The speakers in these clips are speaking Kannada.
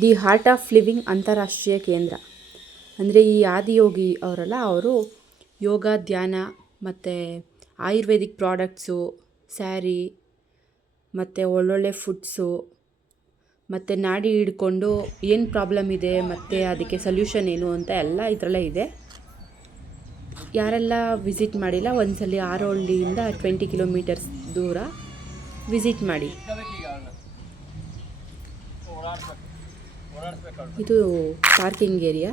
ದಿ ಹಾರ್ಟ್ ಆಫ್ ಲಿವಿಂಗ್ ಅಂತಾರಾಷ್ಟ್ರೀಯ ಕೇಂದ್ರ. ಅಂದರೆ ಈ ಆದಿಯೋಗಿ ಅವರಲ್ಲ, ಅವರು ಯೋಗ, ಧ್ಯಾನ ಮತ್ತು ಆಯುರ್ವೇದಿಕ್ ಪ್ರಾಡಕ್ಟ್ಸು, ಸ್ಯಾರಿ ಮತ್ತು ಒಳ್ಳೊಳ್ಳೆ ಫುಡ್ಸು ಮತ್ತು ನಾಡಿ ಹಿಡ್ಕೊಂಡು ಏನು ಪ್ರಾಬ್ಲಮ್ ಇದೆ ಮತ್ತು ಅದಕ್ಕೆ ಸೊಲ್ಯೂಷನ್ ಏನು ಅಂತ ಎಲ್ಲ ಇದರಲ್ಲೇ ಇದೆ. ಯಾರೆಲ್ಲ ವಿಸಿಟ್ ಮಾಡಿಲ್ಲ, ಒಂದ್ಸಲಿ ಆರೋಹಳ್ಳಿಯಿಂದ 20 ಕಿಲೋಮೀಟರ್ಸ್ ದೂರ ವಿಸಿಟ್ ಮಾಡಿ. ಇದು ಪಾರ್ಕಿಂಗ್ ಏರಿಯಾ.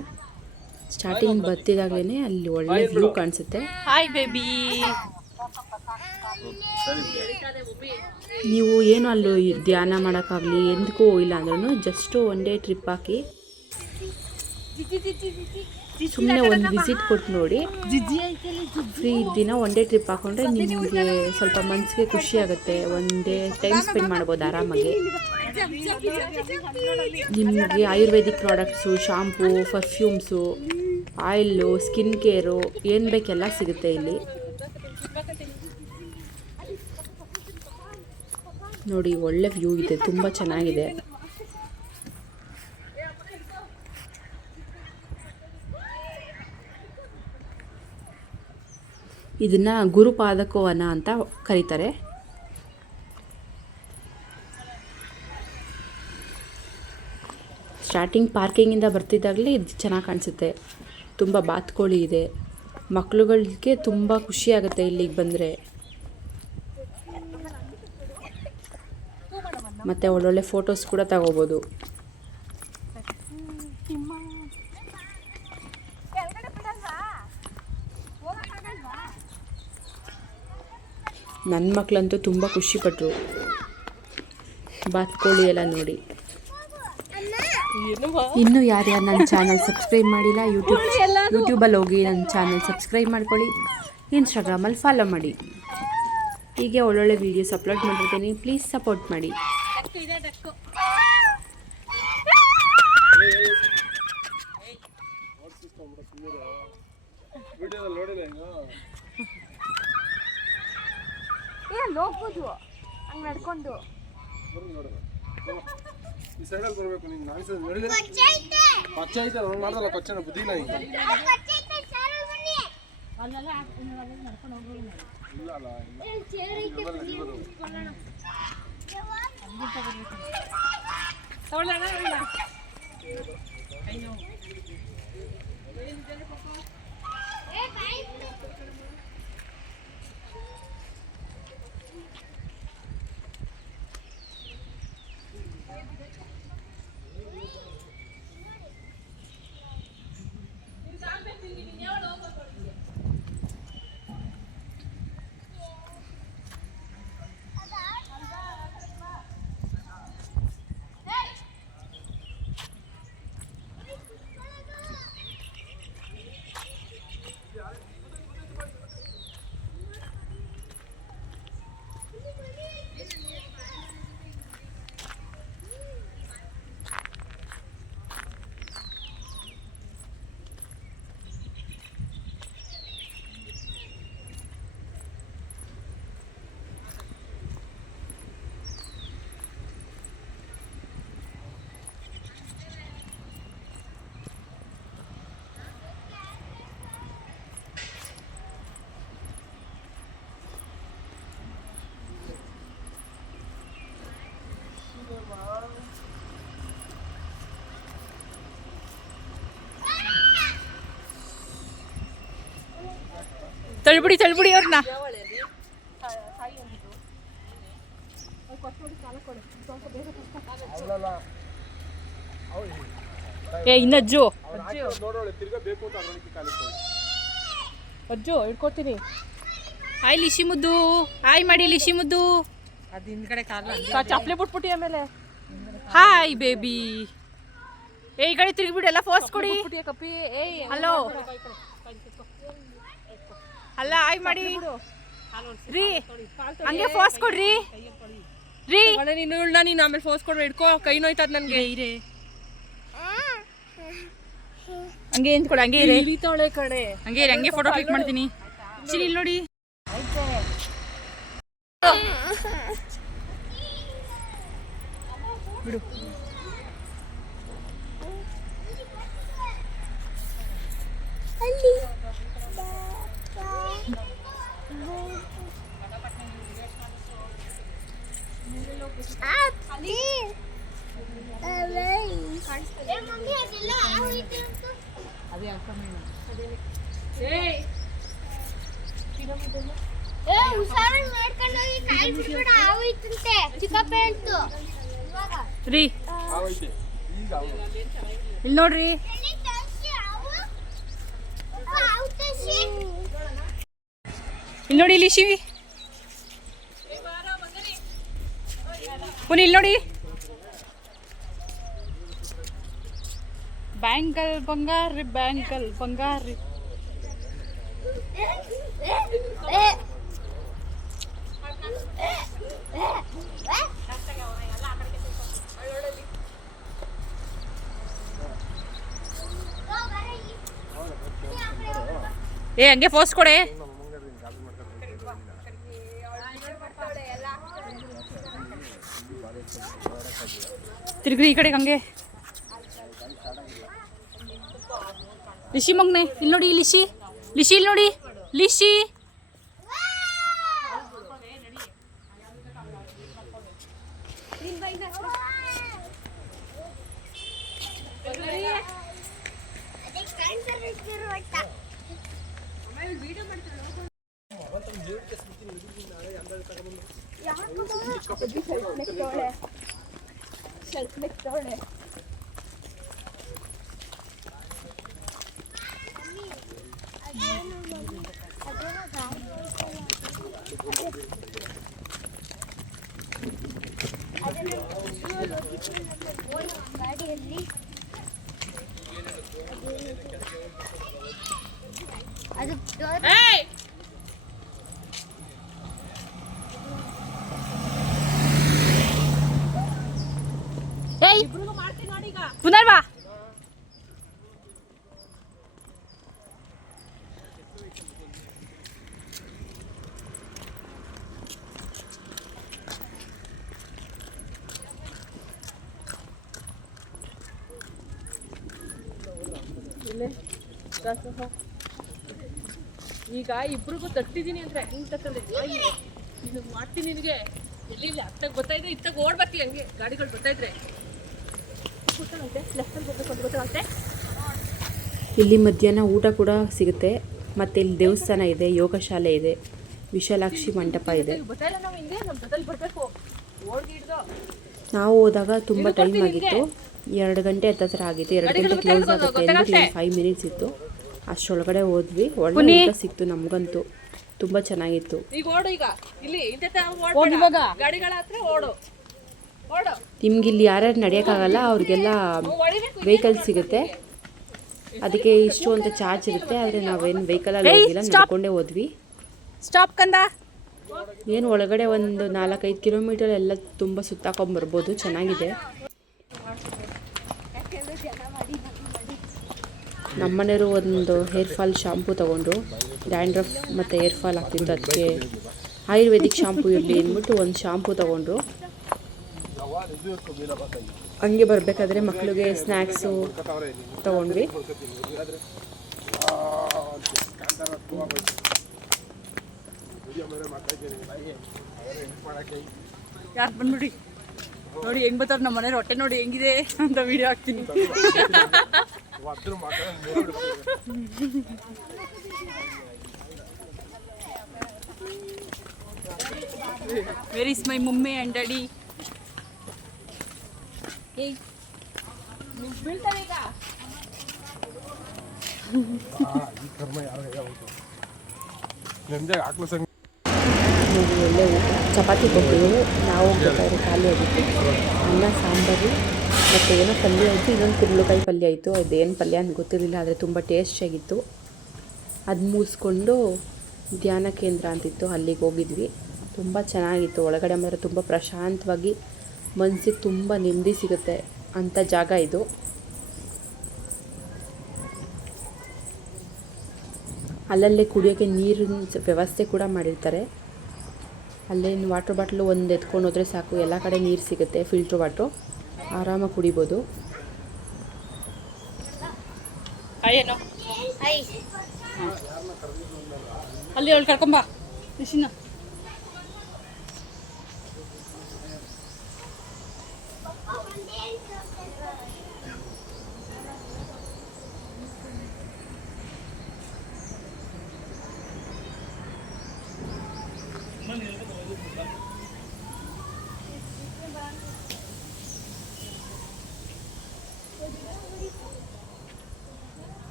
ಸ್ಟಾರ್ಟಿಂಗ್ ಬರ್ತಿದಾಗಲೇ ಅಲ್ಲಿ ಒಳ್ಳೆ ವ್ಯೂ ಕಾಣಿಸುತ್ತೆ. Hi baby. ನೀವು ಏನು ಅಲ್ಲಿ ಧ್ಯಾನ ಮಾಡೋಕ್ಕಾಗಲಿ ಎಂದಕ್ಕೂ ಹೋಗಿಲ್ಲ ಅಂದ್ರೂ ಜಸ್ಟು ಒನ್ ಡೇ ಟ್ರಿಪ್ ಹಾಕಿ ಸುಮ್ಮನೆ ಒಂದು ವಿಸಿಟ್ ಕೊಟ್ಟು ನೋಡಿ. ಫ್ರೀ ದಿನ ಒನ್ ಡೇ ಟ್ರಿಪ್ ಹಾಕೊಂಡ್ರೆ ನಿಮಗೆ ಸ್ವಲ್ಪ ಮನಸ್ಸಿಗೆ ಖುಷಿ ಆಗುತ್ತೆ. ಒನ್ ಡೇ ಟೈಮ್ ಸ್ಪೆಂಡ್ ಮಾಡ್ಬೋದು ಆರಾಮಾಗಿ. ನಿಮಗೆ Ayurvedic products, shampoo, perfumes, oil, skin care ಏನು ಬೇಕೆಲ್ಲ ಸಿಗುತ್ತೆ ಇಲ್ಲಿ. ನೋಡಿ, ಒಳ್ಳೆ ವ್ಯೂ ಇದೆ, ತುಂಬ ಚೆನ್ನಾಗಿದೆ. ಇದನ್ನು ಗುರುಪಾದಕೋವನ ಅಂತ ಕರೀತಾರೆ. ಸ್ಟಾರ್ಟಿಂಗ್ ಪಾರ್ಕಿಂಗಿಂದ ಬರ್ತಿದ್ದಾಗಲೇ ಇದು ಚೆನ್ನಾಗಿ ಕಾಣಿಸುತ್ತೆ. ತುಂಬ ಬಾತುಕೋಳಿ ಇದೆ. ಮಕ್ಕಳುಗಳಿಗೆ ತುಂಬ ಖುಷಿಯಾಗುತ್ತೆ ಇಲ್ಲಿಗೆ ಬಂದರೆ. ಮತ್ತು ಒಳ್ಳೊಳ್ಳೆ ಫೋಟೋಸ್ ಕೂಡ ತಗೋಬೋದು. ನನ್ನ ಮಕ್ಕಳಂತೂ ತುಂಬ ಖುಷಿಪಟ್ಟರು ಬಾತುಕೋಳಿ ಎಲ್ಲ ನೋಡಿ. ಇನ್ನೂ ಯಾರ್ಯಾರು ನನ್ನ ಚಾನಲ್ ಸಬ್ಸ್ಕ್ರೈಬ್ ಮಾಡಿಲ್ಲ, ಯೂಟ್ಯೂಬಲ್ಲಿ ಹೋಗಿ ನನ್ನ ಚಾನಲ್ ಸಬ್ಸ್ಕ್ರೈಬ್ ಮಾಡ್ಕೊಳ್ಳಿ. ಇನ್ಸ್ಟಾಗ್ರಾಮಲ್ಲಿ ಫಾಲೋ ಮಾಡಿ. ಹೀಗೆ ಒಳ್ಳೊಳ್ಳೆ ವೀಡಿಯೋಸ್ ಅಪ್ಲೋಡ್ ಮಾಡಿರ್ತೀನಿ. ಪ್ಲೀಸ್ ಸಪೋರ್ಟ್ ಮಾಡಿ. ಹೋಗ್ಬೋದು ಹಂಗೆ ನಡ್ಕೊಂಡು. ಈ ಸೈಡಲ್ಲಿ ಬರಬೇಕು. ನೀನು ನಾಲ್ಕು ಹೇಳಿದ್ರೆ ಪಚ್ಚ ಐತೆ ಅವ್ನು ಮಾಡ್ದಲ್ಲ, ಪಚ್ಚನ ಬುದ್ಧಿಲ್ಲ ಈಗ. ಇಲ್ಲ ಅಲ್ಲ, ತಳ್ಬಿಡಿ ಅವ್ರನ್ನ. ಇನ್ನಜ್ಜು ಅಜ್ಜು ಹಿಡ್ಕೊತೀನಿ. ಹಾಯ್ ಲಿಶಿ ಮುದ್ದು, ಹಾಯ್ ಮಾಡಿ ಲಿಶಿ ಮುದ್ದು. ಅದು ಹಿಂದ್ಗಡೆ ಚಪ್ಪಲಿ ಬಿಟ್ಬಿಟ್ಟು ಆಮೇಲೆ ಹಾಯ್ ಬೇಬಿ. ಈ ಕಡೆ ತಿರುಗಿಬಿಡಿ, ಎಲ್ಲ ಫೋರ್ಸ್ ಕೊಡಿ. ಹಲೋ ಅಲ್ಲ, ಹಾಯ್ ಮಾಡಿ ರೀ, ಹಂಗೆ ಫೋರ್ಸ್ ಕೊಡ್ರಿ ರೀ. ನೀನು ಆಮೇಲೆ ಫೋರ್ಸ್ ಕೊಡ್ರಿ, ಹಿಡ್ಕೋ, ಕೈ ನೋಯ್ತದ ನನಗೆ. ಇರೇ ಹಂಗೆ ನಿಂತ್ಕೊಡು, ಹಂಗೆ ಇರೇ. ಹಂಗೆ ಇರಿ, ಹಂಗೆ ಫೋಟೋ ಕ್ಲಿಕ್ ಮಾಡ್ತೀನಿ. ಚಿರಿ ಇಲ್ಲಿ ನೋಡಿ. ಬಿಡು. ರೀ ಆವೈತೆ ಈಗ ಇಲ್ಲಿ ನೋಡ್ರಿ. ಇಲ್ಲಿ ನೋಡಿ ಇಲ್ಲಿ ಶಿವಿ ಪುನಃ ಇಲ್ಲಿ ನೋಡಿ. ಬ್ಯಾಂಕಲ್ ಬಂಗಾರಿ ಬ್ಯಾಂಕಲ್ ಬಂಗಾರಿ. ಏ ಹಂಗೆ ಫೋರ್ಸ್ ಕೊಡೆ. ತಿರ್ಗ್ರಿ ಈ ಕಡೆಗೆ ಹಂಗೆ. ಲಿಶಿ ಮಗ್ನೆ ಇಲ್ಲಿ ನೋಡಿ. ಲಿಶಿ ಲಿಶಿ ಇಲ್ಲಿ ನೋಡಿ. ಲಿಶಿ ಪುನರ್ವಾ. ಈಗ ಇಬ್ರಿಗೂ ತಟ್ಟಿದೀನಿ ಅಂದ್ರೆ ಹಿಂಗ್ ತಟ್ಟಲ್ಲಿ ಇದು ಮಾಡ್ತೀನಿ ನಿನಗೆ. ಎಲ್ಲಿ ಅತ್ತಾಗ ಗೊತ್ತಾಯಿದ್ರೆ ಇತ್ತಾಗ ಓಡ್ಬರ್ತೀವಿ ಹಂಗೆ ಗಾಡಿಗಳು ಬರ್ತಾಯಿದ್ರೆ. ಇಲ್ಲಿ ಮಧ್ಯಾಹ್ನ ಊಟ ಕೂಡ ಸಿಗುತ್ತೆ. ಮತ್ತು ಇಲ್ಲಿ ದೇವಸ್ಥಾನ ಇದೆ, ಯೋಗ ಶಾಲೆ ಇದೆ, ವಿಶಾಲಾಕ್ಷಿ ಮಂಟಪ ಇದೆ. ನಾವು ಹೋದಾಗ ತುಂಬ ಟೈಮ್ ಆಗಿತ್ತು, 2 ಗಂಟೆ ಹತ್ರ ಆಗಿತ್ತು. 2 ಗಂಟೆ ಕ್ಲೋಸ್ ಆಗುತ್ತೆ ಅಂದ್ಬಿಟ್ಟು 5 ಮಿನಿಟ್ಸ್ ಇತ್ತು. ಅಷ್ಟರೊಳಗಡೆ ಹೋದ್ವಿ. ಒಳ್ಳೆ ಊಟ ಸಿಕ್ತು ನಮಗಂತೂ, ತುಂಬ ಚೆನ್ನಾಗಿತ್ತು. ನಿಮ್ಗೆ ಇಲ್ಲಿ ಯಾರ್ಯಾರು ನಡೆಯೋಕ್ಕಾಗಲ್ಲ ಅವ್ರಿಗೆಲ್ಲ ವೆಹಿಕಲ್ ಸಿಗುತ್ತೆ. ಅದಕ್ಕೆ ಇಷ್ಟು ಅಂತ ಚಾರ್ಜ್ ಇರುತ್ತೆ. ಆದರೆ ನಾವೇನು ವೆಹಿಕಲಲ್ಲಿ ಹೋಗಿಲ್ಲ, ನಡ್ಕೊಂಡೇ ಹೋದ್ವಿ. ಸ್ಟಾಪ್ ಕಂದ. ಏನು ಒಳಗಡೆ ಒಂದು 4-5 ಕಿಲೋಮೀಟರ್ ಎಲ್ಲ ತುಂಬ ಸುತ್ತಾಕೊಂಡ್ಬರ್ಬೋದು, ಚೆನ್ನಾಗಿದೆ. ನಮ್ಮನೆಯವರು ಒಂದು ಹೇರ್ ಫಾಲ್ ಶಾಂಪೂ ತೊಗೊಂಡ್ರು. ಡ್ಯಾಂಡ್ರಫ್ ಮತ್ತು ಹೇರ್ ಫಾಲ್ ಆಗ್ತಿತ್ತು, ಅದಕ್ಕೆ ಆಯುರ್ವೇದಿಕ್ ಶಾಂಪೂ ಇರಲಿ ಅಂದ್ಬಿಟ್ಟು ಒಂದು ಶಾಂಪೂ ತೊಗೊಂಡ್ರು. ಹಂಗೆ ಬರಬೇಕಾದ್ರೆ ಮಕ್ಕಳಿಗೆ ಸ್ನ್ಯಾಕ್ಸು ತೊಗೊಂಡ್ವಿ. ಯಾರು ಬಂದ್ಬಿಡಿ ನೋಡಿ ಹೆಂಗ್ ಬರ್ತಾರೆ ನಮ್ಮ ಮನೆ ಹೊಟ್ಟೆ ನೋಡಿ ಹೆಂಗಿದೆ ಅಂತ ವಿಡಿಯೋ ಹಾಕ್ತೀನಿ. Where is my mummy and daddy. ಬೀಳ್ತಾರೆ ಈಗ. ಒಳ್ಳೆ ಊಟ, ಚಪಾತಿ ಕೊಟ್ಟಿದ್ರು. ನಾವು ಬೇಕಾದ್ರೆ ಖಾಲಿ ಆಗಿತ್ತು. ಅನ್ನ ಸಾಂಬಾರು ಮತ್ತು ಏನೋ ಪಲ್ಯ ಆಯಿತು, ಇನ್ನೊಂದು ಕುಂಬಳಕಾಯಿ ಪಲ್ಯ ಆಯಿತು. ಅದೇನು ಪಲ್ಯ ಅಂತ ಗೊತ್ತಿರಲಿಲ್ಲ, ಆದರೆ ತುಂಬ ಟೇಸ್ಟಿಯಾಗಿತ್ತು. ಅದು ಮುಗಿಸ್ಕೊಂಡು ಧ್ಯಾನ ಕೇಂದ್ರ ಅಂತಿತ್ತು, ಅಲ್ಲಿಗೆ ಹೋಗಿದ್ವಿ. ತುಂಬ ಚೆನ್ನಾಗಿತ್ತು. ಒಳಗಡೆ ಮಾತ್ರ ತುಂಬ ಪ್ರಶಾಂತವಾಗಿ ಮನಸ್ಸಿಗೆ ತುಂಬ ನೆಮ್ಮದಿ ಸಿಗುತ್ತೆ ಅಂಥ ಜಾಗ ಇದು. ಅಲ್ಲಲ್ಲೇ ಕುಡಿಯೋಕ್ಕೆ ನೀರಿನ ವ್ಯವಸ್ಥೆ ಕೂಡ ಮಾಡಿರ್ತಾರೆ. ಅಲ್ಲೇನು ವಾಟ್ರ್ ಬಾಟ್ಲು ಒಂದು ಎತ್ಕೊಂಡು ಹೋದರೆ ಸಾಕು, ಎಲ್ಲ ಕಡೆ ನೀರು ಸಿಗುತ್ತೆ. ಫಿಲ್ಟ್ರ್ ವಾಟ್ರು ಆರಾಮಾಗಿ ಕುಡಿಬೋದು. ಏನೋ ಅಲ್ಲಿ ಅವಳು ಕರ್ಕೊಂಬ ರಿಷಿನ.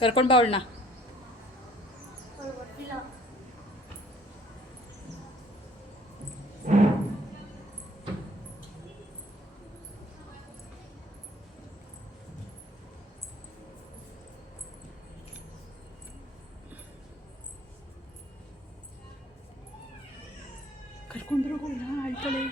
ಕರ್ಕೊಂಡು ಬಾ ಅವಳನ್ನ. ಕರ್ಕೊಂಡು ಬರೋಣ ಆಯ್ತಳೆ.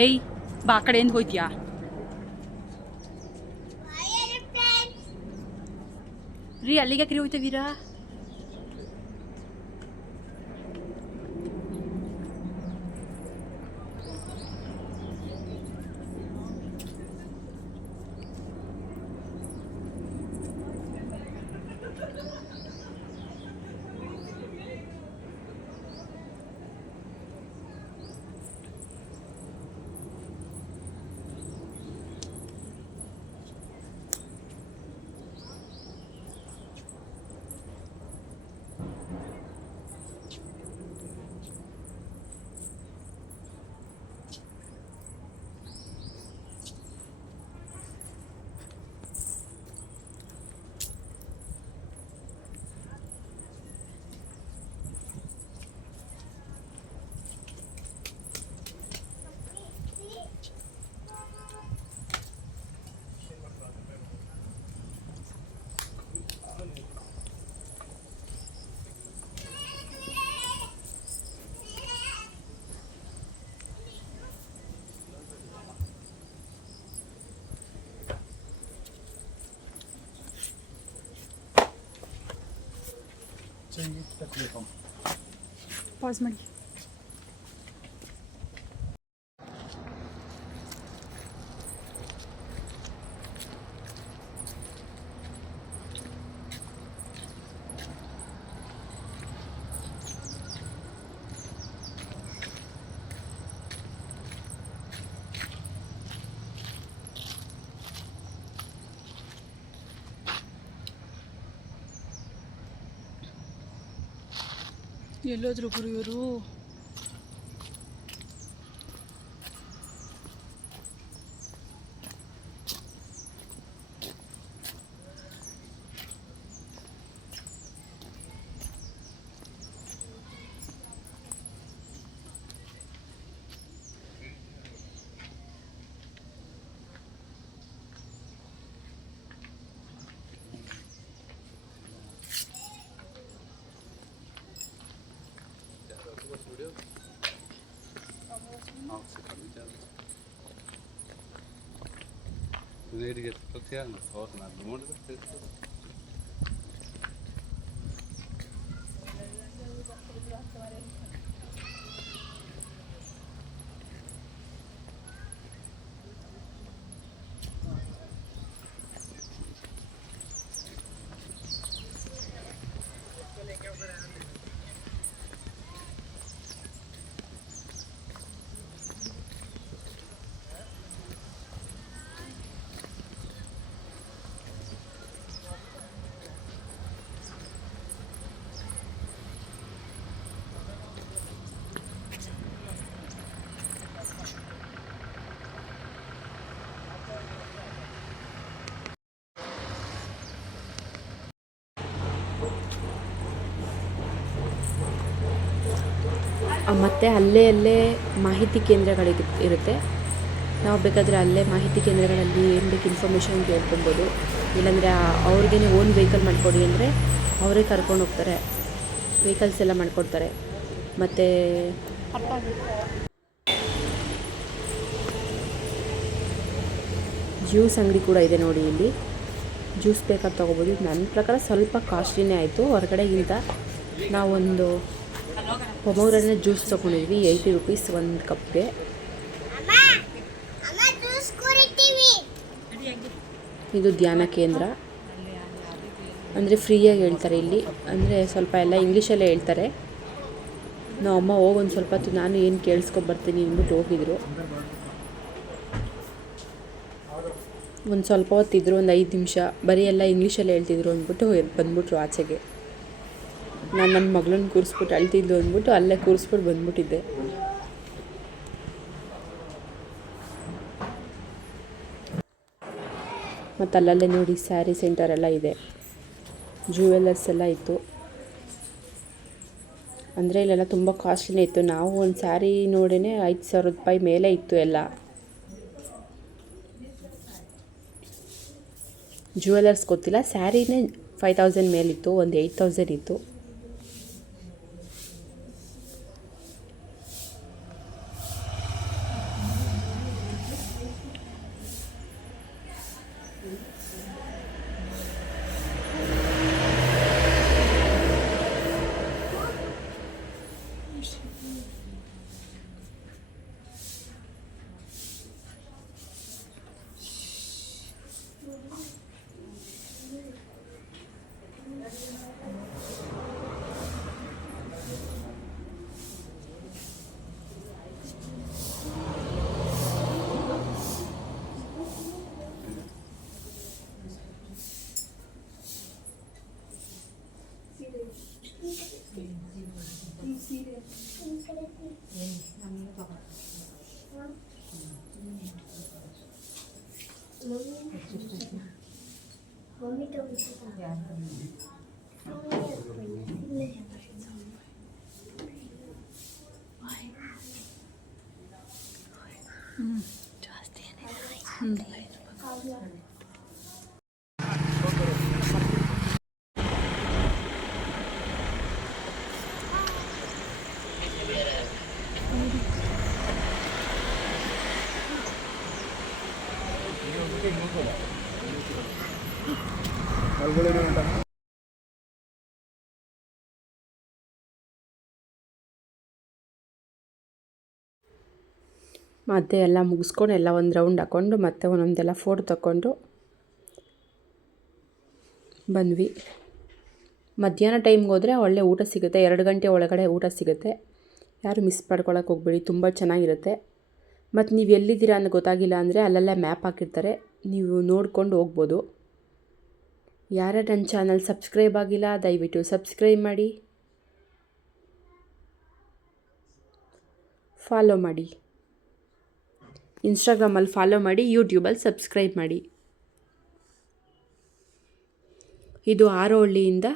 ಏಯ್ ಬಾ ಆ ಕಡೆಯಿಂದ ಹೋಯ್ತೀಯಾ? ರೀ ಅಲ್ಲಿಗೆ ಯಾಕ್ರಿ ಹೋಯ್ತಾ ವೀರಾ? ಪಾಸ್ ಮಾಡಿ. ಎಲ್ಲೋದ್ರು ಗುರು ಇವರು? ಮತ್ತು ಅಲ್ಲೇ ಮಾಹಿತಿ ಕೇಂದ್ರಗಳಿಗೆ ಇರುತ್ತೆ. ನಾವು ಬೇಕಾದರೆ ಅಲ್ಲೇ ಮಾಹಿತಿ ಕೇಂದ್ರಗಳಲ್ಲಿ ಏನು ಬೇಕು ಇನ್ಫಾರ್ಮೇಷನ್ ಕೇಳ್ಕೊಬೋದು. ಇಲ್ಲಾಂದರೆ ಅವ್ರಿಗೇ ಓನ್ ವೆಹಿಕಲ್ ಮಾಡಿಕೊಡಿ ಅಂದರೆ ಅವರೇ ಕರ್ಕೊಂಡು ಹೋಗ್ತಾರೆ, ವೆಹಿಕಲ್ಸ್ ಎಲ್ಲ ಮಾಡಿಕೊಡ್ತಾರೆ. ಮತ್ತು ಜ್ಯೂಸ್ ಅಂಗಡಿ ಕೂಡ ಇದೆ ನೋಡಿ. ಇಲ್ಲಿ ಜ್ಯೂಸ್ ಬೇಕಾದ್ರೆ ತೊಗೋಬೋದು. ನನ್ನ ಪ್ರಕಾರ ಸ್ವಲ್ಪ ಕಾಸ್ಟ್ಲಿನೇ ಆಯಿತು ಹೊರಗಡೆಗಿಂತ. ನಾವೊಂದು ಪೊಮೊಗ್ರಾನೇಟ್ ಜ್ಯೂಸ್ ತೊಗೊಂಡಿದ್ವಿ, 80 ರೂಪೀಸ್ ಒಂದು ಕಪ್ಗೆ. ಇದು ಧ್ಯಾನ ಕೇಂದ್ರ, ಅಂದರೆ ಫ್ರೀಯಾಗಿ ಹೇಳ್ತಾರೆ ಇಲ್ಲಿ. ಅಂದರೆ ಸ್ವಲ್ಪ ಎಲ್ಲ ಇಂಗ್ಲೀಷಲ್ಲೇ ಹೇಳ್ತಾರೆ. ನಮ್ಮ ಅಮ್ಮ ಹೋಗಿ ಒಂದು ಸ್ವಲ್ಪ ಹೊತ್ತು ನಾನು ಏನು ಕೇಳಿಸ್ಕೊಬರ್ತೀನಿ ಅಂದ್ಬಿಟ್ಟು ಹೋಗಿದ್ರು. ಒಂದು ಸ್ವಲ್ಪ ಹೊತ್ತಿದ್ರು, ಒಂದು 5 ನಿಮಿಷ ಬರೀ ಎಲ್ಲ ಇಂಗ್ಲೀಷಲ್ಲೇ ಹೇಳ್ತಿದ್ರು ಅಂದ್ಬಿಟ್ಟು ಬಂದ್ಬಿಟ್ರು ಆಚೆಗೆ. ನಾನು ನನ್ನ ಮಗಳನ್ನ ಕೂರಿಸ್ಬಿಟ್ಟು ಅಳ್ತಿದ್ದು ಅಂದ್ಬಿಟ್ಟು ಅಲ್ಲೇ ಕೂರಿಸ್ಬಿಟ್ಟು ಬಂದ್ಬಿಟ್ಟಿದ್ದೆ. ಮತ್ತು ಅಲ್ಲಲ್ಲೇ ನೋಡಿ ಸ್ಯಾರಿ ಸೆಂಟರ್ ಎಲ್ಲ ಇದೆ, ಜ್ಯುವೆಲ್ಲರ್ಸ್ ಎಲ್ಲ ಇತ್ತು. ಅಂದರೆ ಇಲ್ಲೆಲ್ಲ ತುಂಬ ಕಾಸ್ಟ್ಲಿನೇ ಇತ್ತು. ನಾವು ಒಂದು ಸ್ಯಾರಿ ನೋಡೇ 5,000 ರೂಪಾಯಿ ಮೇಲೆ ಇತ್ತು ಎಲ್ಲ. ಜ್ಯುವೆಲ್ಲರ್ಸ್ ಗೊತ್ತಿಲ್ಲ, ಸ್ಯಾರಿನೇ 5,000 ಮೇಲಿತ್ತು, ಒಂದು 8,000 ಇತ್ತು. ಮತ್ತು ಎಲ್ಲ ಮುಗಿಸ್ಕೊಂಡು ಎಲ್ಲ ಒಂದು ರೌಂಡ್ ಹಾಕ್ಕೊಂಡು ಮತ್ತೆ ಒಂದೊಂದೆಲ್ಲ ಫೋಟೋ ತಗೊಂಡು ಬಂದ್ವಿ. ಮಧ್ಯಾಹ್ನ ಟೈಮ್ಗೆ ಹೋದರೆ ಒಳ್ಳೆ ಊಟ ಸಿಗುತ್ತೆ, 2 ಗಂಟೆ ಒಳಗಡೆ ಊಟ ಸಿಗುತ್ತೆ. ಯಾರು ಮಿಸ್ ಮಾಡ್ಕೊಳಕ್ಕೆ ಹೋಗ್ಬೇಡಿ, ತುಂಬ ಚೆನ್ನಾಗಿರುತ್ತೆ. ಮತ್ತು ನೀವು ಎಲ್ಲಿದ್ದೀರಾ ಅಂತ ಗೊತ್ತಾಗಿಲ್ಲ ಅಂದರೆ ಅಲ್ಲೆಲ್ಲ ಮ್ಯಾಪ್ ಹಾಕಿರ್ತಾರೆ, ನೀವು ನೋಡ್ಕೊಂಡು ಹೋಗ್ಬೋದು. ಯಾರ್ಯಾರು ನನ್ನ ಚಾನಲ್ ಸಬ್ಸ್ಕ್ರೈಬ್ ಆಗಿಲ್ಲ ದಯವಿಟ್ಟು ಸಬ್ಸ್ಕ್ರೈಬ್ ಮಾಡಿ. ಫಾಲೋ ಮಾಡಿ. ಇನ್ಸ್ಟಾಗ್ರಾಮಲ್ಲಿ ಫಾಲೋ ಮಾಡಿ, ಯೂಟ್ಯೂಬಲ್ಲಿ ಸಬ್ಸ್ಕ್ರೈಬ್ ಮಾಡಿ. ಇದು ಆರೋಹಳ್ಳಿಯಿಂದ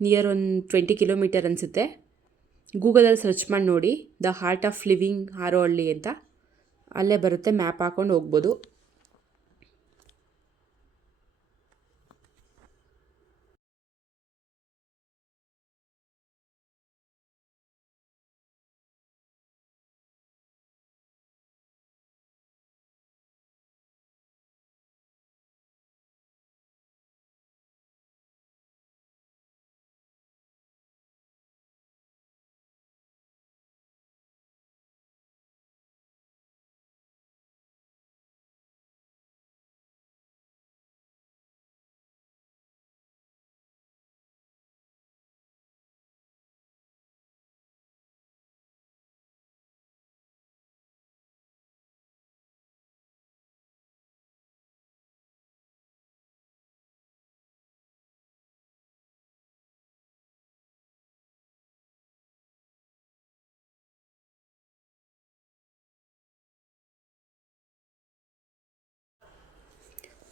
ನಿಯರ್ ಒಂದು 20 ಕಿಲೋಮೀಟರ್ ಅನಿಸುತ್ತೆ. ಗೂಗಲಲ್ಲಿ ಸರ್ಚ್ ಮಾಡಿ ನೋಡಿ, the art of living Harohalli ಅಂತ, ಅಲ್ಲೇ ಬರುತ್ತೆ. ಮ್ಯಾಪ್ ಹಾಕ್ಕೊಂಡು ಹೋಗ್ಬೋದು.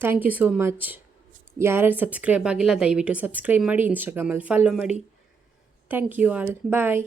Thank you so much. ಯಾರ್ಯಾರು ಸಬ್ಸ್ಕ್ರೈಬ್ ಆಗಿಲ್ಲ ದಯವಿಟ್ಟು ಸಬ್ಸ್ಕ್ರೈಬ್ ಮಾಡಿ, ಇನ್ಸ್ಟಾಗ್ರಾಮಲ್ಲಿ ಫಾಲೋ ಮಾಡಿ. Thank you all. ಬಾಯ್.